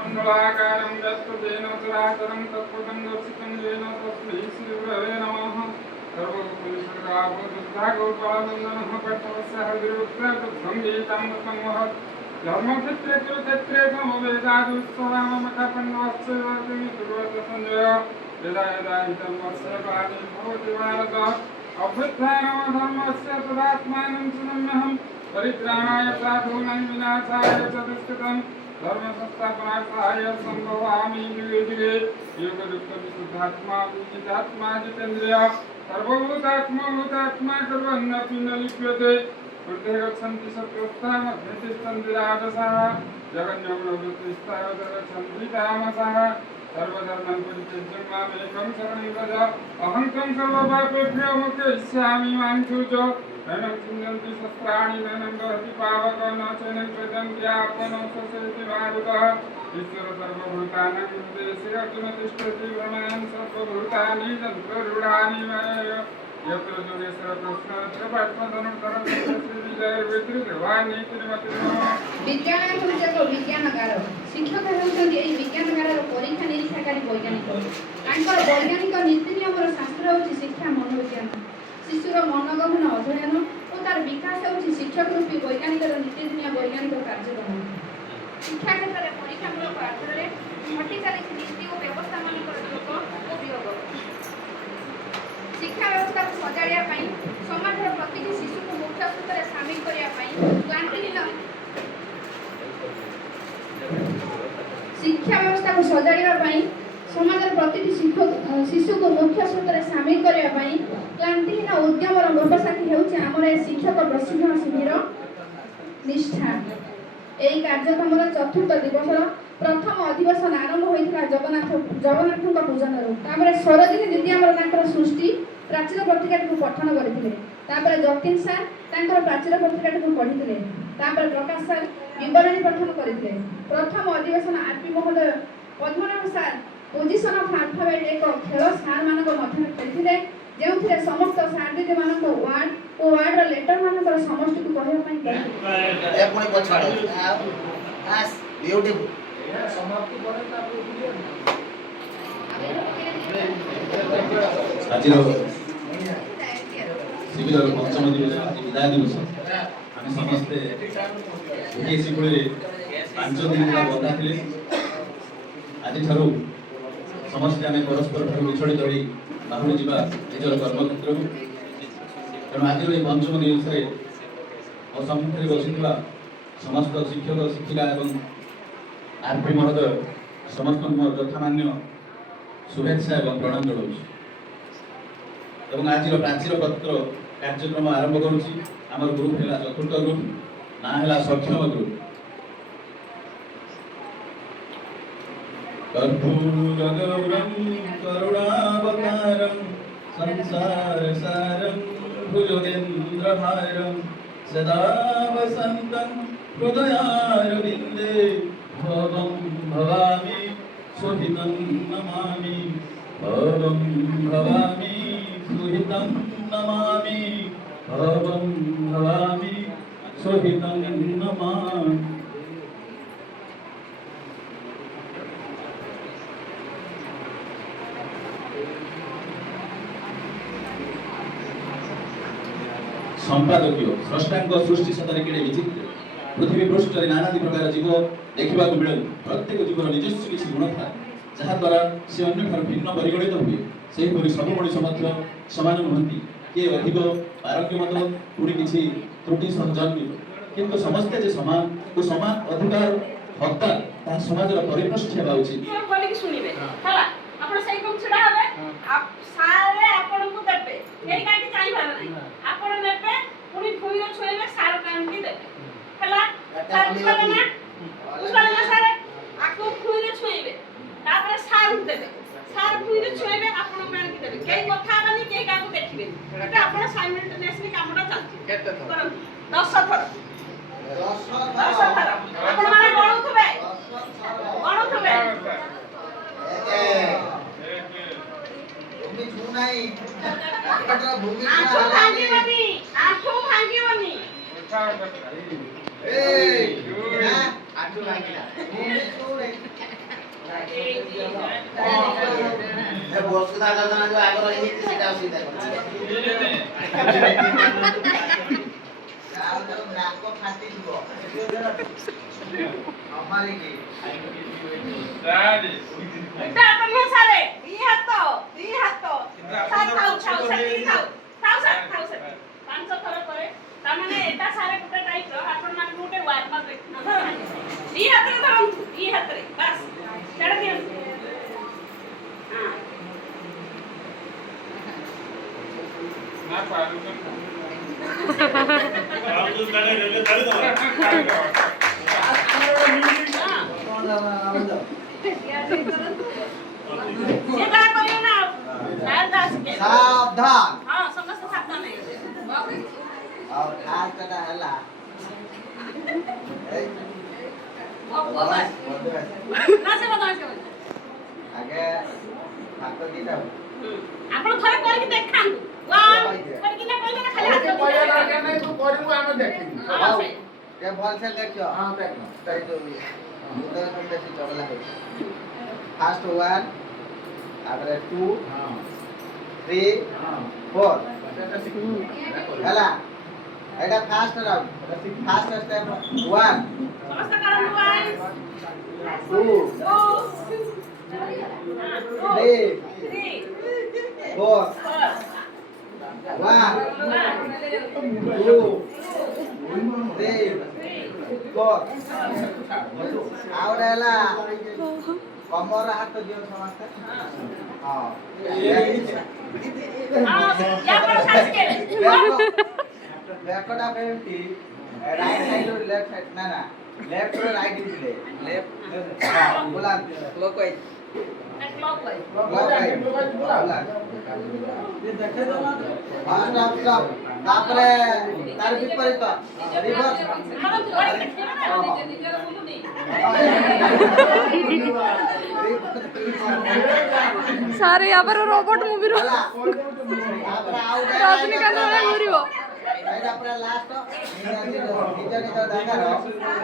मंडलाकारं यत्तेन चराचरं तत्पदं दर्शितं येन तस्मै श्रीगुरवे नमः। सर्वभूतसर्गाभूतस्थागोपालनः कर्तवस्य हरिरुद्रदुग्धं गीतामृतं महत्। धर्मक्षेत्रे कुरुक्षेत्रे समवेदादुस्सवाममखपन्नवस्य दुर्वत सञ्जय। यदा यदा हि धर्मस्य ग्लानिर् भवति भारत अभ्युत्थानमधर्मस्य तदात्मानं शृणुम्यहम्। परित्राणाय साधूनां विनाशाय च दुष्कृतम् धर्म संस्थापनार्थाय संभवामि युगे युगे। योगयुक्तविशुद्धात्मा विजितात्मा जितेन्द्रिय सर्वभूतात्मा कुर्वन्नपि न लिप्यते। ऊर्ध्वे गच्छन्ति शत्रुस्था मध्ये तिष्ठन्ति राजसाः जगन्यगुणवृत्तिस्था गच्छन्ति तामसाः। सर्वधर्मान् परित्यज्य मामेकं शरणं व्रज अहं त्वं सर्वपापेभ्यो मोक्षयिष्यामि मां शुच। नैनं छिन्दन्ति शस्त्राणि नैनं दहति पावकं न चैनं क्लेदन्ति आपनं शोषयति मारुतः। ईश्वर सर्वभूतानां हृदये अर्जुन तिष्ठति ब्रह्माण्डं सर्वभूतानि यन्त्ररूढानि मया। यत्र योगेश्वर कृष्ण यत्र पद्मधनुर्धरं तत्र श्रीविजयविद्रुवाणी तिरुमतिर्मम। विज्ञान विज्ञानकार शिक्षक हेउछन्ति एई विज्ञानकारर परीक्षा निरीक्षाकारी वैज्ञानिक। तांकर वैज्ञानिक नीति नियमर शास्त्र होछि शिक्षा मनोविज्ञान। शिशुर मनोगमन अध्ययन और तार विकास होछि शिक्षक रूपी वैज्ञानिकर नीतिदिनिया वैज्ञानिक कार्यक्रम। शिक्षा क्षेत्र में परीक्षामूलक आधार में घटी चली नीति और व्यवस्था मानकर योग और वियोग। शिक्षा व्यवस्था को सजाड़िया समाज प्रतिटी शिशु को मुख्य सूत्र में सामिल करने क्लांतिहीन शिक्षा व्यवस्था को सजाड़िया समाज प्रतिटी शिशु को मुख्य सूत्र में सामिल करने क्लांतिहीन उद्यमर व्यवसायी होउछि हमर शिक्षक प्रशिक्षण शिविर निष्ठा। यही कार्यक्रम चतुर्थ दिवस प्रथम अधिवेशन आरंभ होता जगन्नाथ पूजन सरोजिनी दीदी सृष्टि प्राचीर पत्रिका पठन करते। जतिन सार प्राचीर पत्रिका पढ़ी प्रकाश सार विवरणी पठन करते। प्रथम अधिवेशन आरपी महोदय पद्मनाभ सार पोजिशन ऑफ अल्फाबेट एक खेल सार मानक मध्य खेलते जो समस्त सार दीदी मान वार्ड और वार्ड लेटर मान समष्टि को कहवा शिविर पंचम दिवस विदाय दिवस आम समस्ते शिखुड़ी 5 दिन बंधा थे। आज समस्ते आम परस्पर विचलित हो बाहर जा निजर कर्मक्षेत्र को। तेणु आज ये पंचम दिवस मो सम्मुखें बसी समस्त शिक्षक शिक्षिका और आरपी महोदय समस्त यथामान्य शुभेच्छा और प्रणाम जनाऊँ। आज प्राचीर पत्र कार्यक्रम आरंभ करुच्ची। आम ग्रुप है चतुर्थ ग्रुप ना है सक्षम ग्रुप। कर्पूरगौरं करुणावतारं संसारसारं भुजगेन्द्रहारं सदा वसन्तं हृदयारविन्दे भवं भवामि सुहितं नमामि। भवं भवामि सुहितं नमामि। भवं भवामि सुहितं नमामि। संपादकीय स्रष्टांक सृष्टि सतरे केड़े विचित्र। पृथ्वी पृष्ठ नानादि प्रकार जीव देखा मिले। प्रत्येक जीवर निजस्व किसी गुण था जहाद्वारा से अन्य भिन्न परिगणित हुए। से सब मनीष सामान नुहति किए अधिक पारंगमत पुणी किसी त्रुटि जन्म किंतु समस्ते जे समान और समान अधिकार हकदार ता समाज परिप्रष्ठ हेबा उचित। सुनिबे हला आपण सही कम छडा हबे आप सारे आपण को देबे एई काटी चाहि भार नै आपण नेबे पुणी फुइरो छुएबे सार कांटी देबे हला सार छुएबे ना सारे आको फुइरो छुएबे तापर सार देबे सार फुइरो छुएबे आपण कांटी देबे केई कथा बानी केई काको देखिबे एटा आपण साइमल्टेनियसली कामटा चालछि केते थर 10 थर 10 थर आपण माने पढुथबे Daddy. এটা তুমি সারে ই হাত থাও থাও থাও সারি থাও থাও সারি থাও সারি 500 থর করে তার মানে এটা সারে গোটে টাইপ র আপন মানে গোটে ওয়ার্ম আপ দেখুন ই হাতরে ধরন্তু ই হাতরে বাস ছেড়ে দিও হ্যাঁ না পারু তো সেটা করিও না আর দাস কে সাবধান হ্যাঁ সমস্ত সাবধান হয়ে গেছে আর হাতটা হেলা এই না সে বদল আছে আগে হাত দিটা ଆପଣ ଥରେ କରିକି ଦେଖାନ୍ତୁ ୱାଓ କରିକି ନା କହିଲେ ନା ଖାଲି ହାତ ହଁ ସେ কে বলছে দেখছো হ্যাঁ দেখো তাই তো মুদে কম বেশি চগলা হচ্ছে ফার্স্ট 1 তারপরে 2 3 4 হেলা এটা ফার্স্ট রাউন্ড ফার্স্ট স্টেপ 1 ସମସ୍ତ କାରଣ 2 3 4 1 2 3 4 ahora la କମର ହାତ ଦିଅ ସମସ୍ତେ ହଁ ବ୍ୟାକଟା କେମିତି ରାଇଟ୍ ସାଇଡ୍ ରୁ ଲେଫ୍ଟ ସାଇଡ୍ ନା ନା ଲେଫ୍ଟ ରୁ ରାଇଟ୍ ଦିଲେ ଲେଫ୍ଟ ବୋଲା କ୍ଲକୱାଇଜ ତାପରେ ତାର ବିପରୀତ ରିଭର୍ସ सारे यहाँ पर रोबोट मूवी रो रजनीकांत वाला घूरिबो ଏଇଟା ପୁରା ଲାଷ୍ଟ ନିଜ ନିଜ ଜାଗାର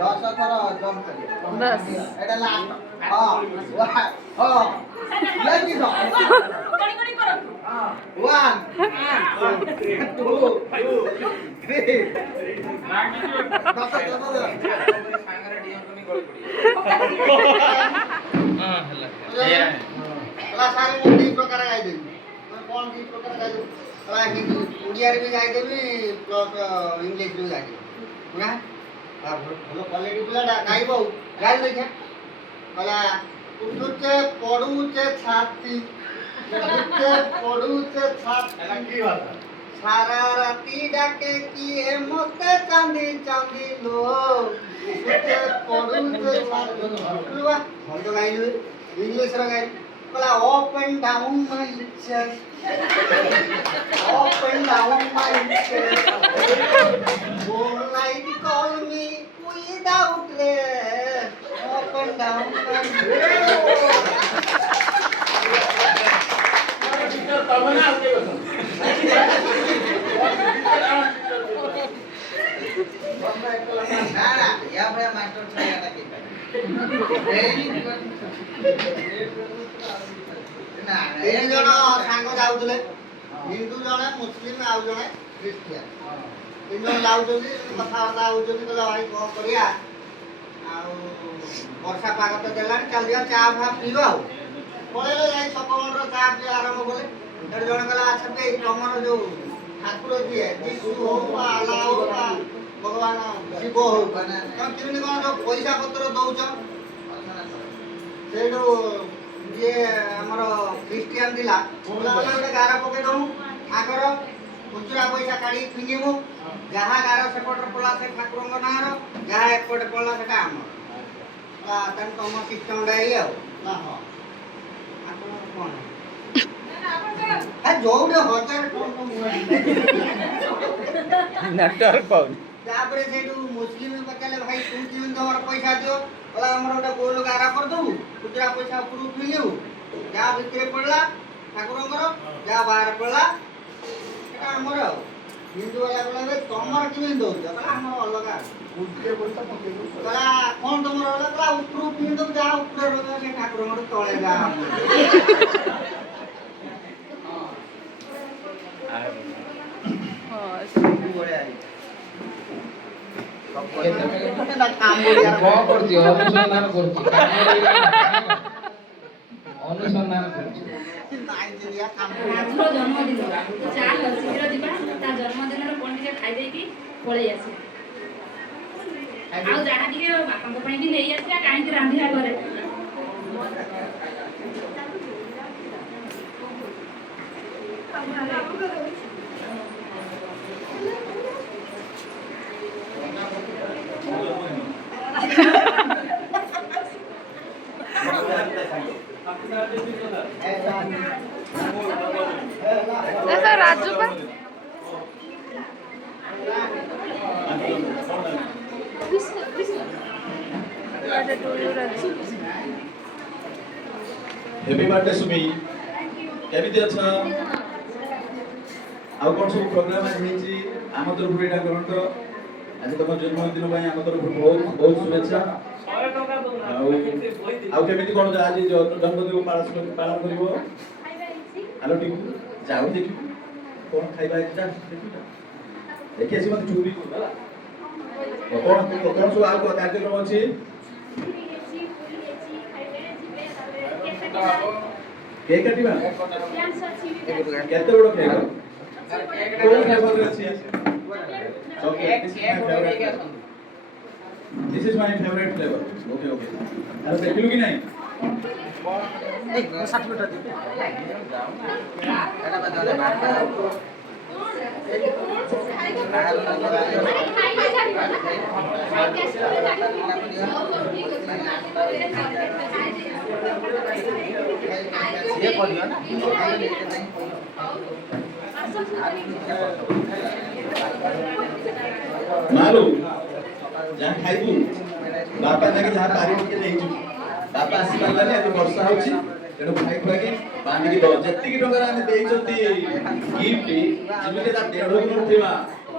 10 ଥର ଜମ୍ପ କରିବ बस ଏଇଟା ଲାଷ୍ଟ ହଁ ହଁ ଲେଖି ଦो 1 2 3 କ୍ଲାସ୍ ଆରେ ମୁଁ ଦି ପ୍ରକାର ଗାଇଦେବି ମାନେ କ'ଣ ଦି ପ୍ରକାର ଗାଇଦେବି ହେଲା ହିନ୍ଦୀ ଓଡ଼ିଆରେ ବି ଗାଇଦେବି ପ୍ଲସ୍ ଇଂଲିଶ ବି ଗାଇଦେବି ନା ଭଲ କ୍ୱାଲିଟି ପିଲାଟା ଗାଇବ ଆଉ ଗାଇ ଦେଖିଆ କହିଲା ଉଠୁଛେ ପଡ଼ୁଛେ ଛାତି ଉଠୁଛେ ପଡ଼ୁଛେ ଛାତି সারা রাতি ডাকে কিয়ে মতে চাঁদি চাঁদি লো উঠে পড়ুতে ছাড়লুয়া হয়তো গাইলু ইংলিশ রে গাই বলা up and down my chest up and down my chest moonlight call me without রে অপ এন্ড ডাউন মাই না না ইয়া ভাই মাস্টার ছায়া নাকি না এই জন সাঙ্গ যাউଥିଲେ হিন্দু জনে মুসলিম ଆଉ ଜଣେ ଖ୍ରୀଷ୍ଟିଆନ ତିନି ଜଣ ଯାଉଛନ୍ତି କଥାବାର୍ତ୍ତା ହଉଛନ୍ତି କହିଲେ ଭାଇ କ'ଣ କରିବା ଆଉ ବର୍ଷା ପାଗ ତ ଦେଲାଣି ଚାଲିବା ଚା ଫା ପିଇବା ଆଉ ପଳେଇଲେ ଯାଇ ଛକ ମଣ୍ଡର ଚା ପିଇବା ଆରମ୍ଭ କଲେ ସେଠି ଜଣେ କହିଲା ଆଚ୍ଛା ଭାଇ ତମର ଯୋଉ ଠାକୁର ଯିଏ ଯୀଶୁ ହଉ ବା ଆଲ୍ଲାହ ହଉ ବା ଭଗବାନ ଶିବ ହଉ ତମେ କେମିତି କ'ଣ ଯୋଉ ପଇସା ପତ୍ର ଦଉଛ ସେଇଠୁ ଯିଏ ଆମର ଖ୍ରୀଷ୍ଟିଆନ ଥିଲା ଗୋଟେ ଗାର ପକେଇ ଦଉ ଆଗର ଖୁଚୁରା ପଇସା କାଢିକି ଫିଙ୍ଗିବୁ ଯାହା ଗାର ସେପଟରେ ପଡିଲା ସେ ଠାକୁରଙ୍କ ନାଁର ଯାହା ଏପଟେ ପଡିଲା ସେଟା ଆମର ତାହେଲେ ତମ ସିଷ୍ଟମଟା ଏଇ ଆଉ ହଁ ଆପଣଙ୍କର କ'ଣ ଯୋଉଠି ହଜାର ନେଟୱାର୍କ ପାଉନି ତାପରେ ସେଇଠୁ ମୁସଲିମ ପଚାରିଲେ ଭାଇ ତୁ କେମିତି ତମର ପଇସା ଦିଅ କହିଲା ଆମର ଗୋଟେ ଗୋଲ ଗାରା କରିଦେବୁ ଖୁଚୁରା ପଇସା ଉପରକୁ ଫିଙ୍ଗିବୁ ଯାହା ଭିତରେ ପଡ଼ିଲା ଠାକୁରଙ୍କର ଯାହା ବାହାରେ ପଡ଼ିଲା ସେଟା ଆମର ଆଉ ହିନ୍ଦୁ ବାଲା କହିଲେ ତମର କେମିତି ଦଉଛ କହିଲା ଆମର ଅଲଗା କହିଲା କ'ଣ ତମର ଅଲଗା କହିଲା ଉପରକୁ ପିନ୍ଧୁ ଯାହା ଉପରେ ରହିବା ସେ ଠାକୁରଙ୍କଠୁ ତଳେ ଯାହା ଅନୁସନ୍ଧାନ କରୁଛି ରାଜୁର ଜନ୍ମଦିନ ଚାଲ ଶୀଘ୍ର ଯିବା ତା ଜନ୍ମଦିନର କ'ଣ ଟିକେ ଖାଇଦେଇକି ପଳେଇ ଆସିବା ଆଉ ଯାହା ଟିକେ ବାପାଙ୍କ ପାଇଁ ବି ନେଇ ଆସିବା କାହିଁକି ରାନ୍ଧିବା ଘରେ ରାଜୁ ପା हैप्पी बर्थडे सुमी केमिति अछ आउ कोन सब प्रोग्राम आज हेची आम तरफ एटा करंत आज तुम जन्मदिन पई आम तरफ बहुत बहुत शुभेच्छा आउ केमिति कोन आज जन्मदिन पालन करिवो हेलो टीम जाऊ देखि कोन खाइबा एटा देखि आसी मत चुबी कोन कोन सब आउ कार्यक्रम अछि केक काटिबा केते बडो केक कोन फ्लेवर अछि chocolate this is my favourite flavour okay okay अरे देखिलु कि नहीं एक 60 मिनट दे एटा बजाले बात ये करियो ना मालू जहाँ खाइबू बापा जाके जहाँ पारी के नहीं छु बापा आसी पारलानी आज वर्षा होछि तेणु खाइ खुआकी बांधी दो जत्ती टंका आमे देई छथि गिफ्ट जिमिते ता 1.5 गुण थिबा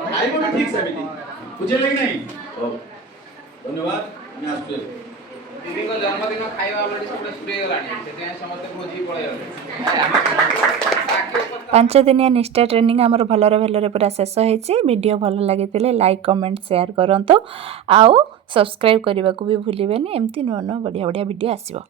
खाइबो भी ठीक सेमिति बुझले कि नहीं धन्यवाद मैं आसु दीदी को जन्मदिन खाଇବା ऑलरेडी सब शुरू हो गलानी से समस्त भोजी पळे गले 5 दिनिया निष्ठा ट्रेनिंग आमर भलरे भलरे पूरा शेष होइछि वीडियो भल लागितिले लाइक कमेंट शेयर करंतो आउ सब्सक्राइब करबा को भी भूलिबेनी एमती नो नो बढ़िया बढ़िया वीडियो आसीबो।